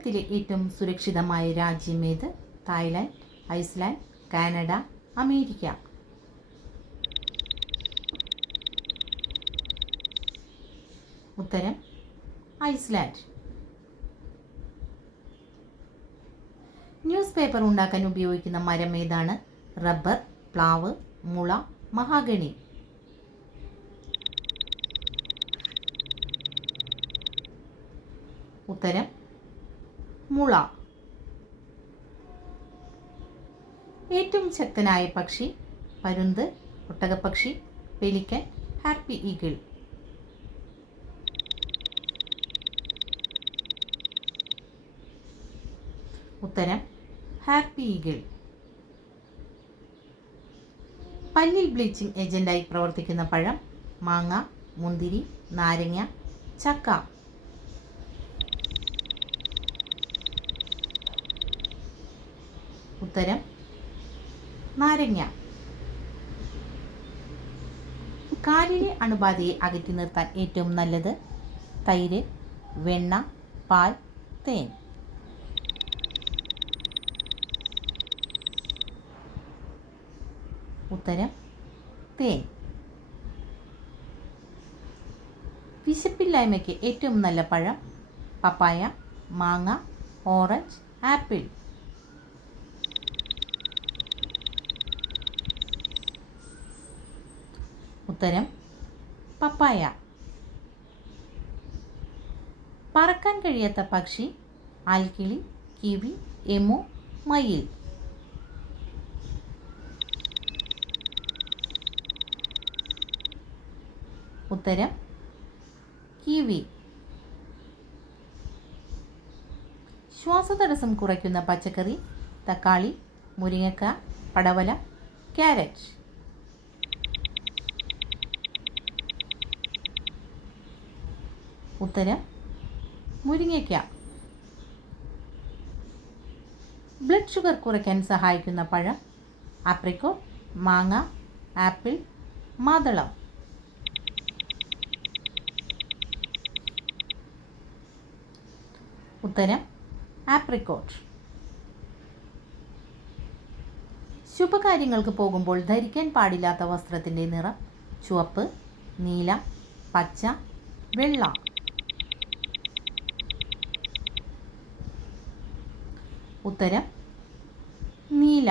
ലോകത്തിലെ ഏറ്റവും സുരക്ഷിതമായ രാജ്യം ഏത്? Thailand Iceland Canada America. ഉത്തരം ഐസ്ലാൻഡ്. ന്യൂസ് പേപ്പർ ഉണ്ടാക്കാൻ ഉപയോഗിക്കുന്ന മരം ഏതാണ്? റബ്ബർ പ്ലാവ് മുള മഹാഗണി. ഉത്തരം മുള. ഏറ്റവും ശക്തനായ പക്ഷി പരുന്ത് ഒട്ടകപ്പക്ഷി പെലിക്കൻ ഹാപ്പി ഈഗിൾ. ഉത്തരം ഹാപ്പി ഈഗിൾ. പല്ലിൽ ബ്ലീച്ചിങ് ഏജന്റായി പ്രവർത്തിക്കുന്ന പഴം മാങ്ങ മുന്തിരി നാരങ്ങ ചക്ക. ഉത്തരം നാരങ്ങ. കാലിലെ അണുബാധയെ അകറ്റി നിർത്താൻ ഏറ്റവും നല്ലത് തൈര് വെണ്ണ പാൽ തേൻ. ഉത്തരം തേൻ. വിശപ്പില്ലായ്മയ്ക്ക് ഏറ്റവും നല്ല പഴം പപ്പായ മാങ്ങ ഓറഞ്ച് ആപ്പിൾ. ഉത്തരം പപ്പായ. പറക്കാൻ കഴിയാത്ത പക്ഷി ആൽക്കിളി കിവി എമു മയിൽ. ഉത്തരം കിവി. ശ്വാസതടസ്സം കുറയ്ക്കുന്ന പച്ചക്കറി തക്കാളി മുരിങ്ങക്ക പടവല ക്യാരറ്റ്. ഉത്തരം മുരിങ്ങയ്ക്ക. ബ്ലഡ് ഷുഗർ കുറയ്ക്കാൻ സഹായിക്കുന്ന പഴം ആപ്രിക്കോ മാങ്ങ ആപ്പിൾ മാതളം. ഉത്തരം ആപ്രിക്കോട്ട്. ശുഭകാര്യങ്ങൾക്ക് പോകുമ്പോൾ ധരിക്കാൻ പാടില്ലാത്ത വസ്ത്രത്തിന്റെ നിറം ചുവപ്പ് നീല പച്ച വെള്ള. ഉത്തരം നീല.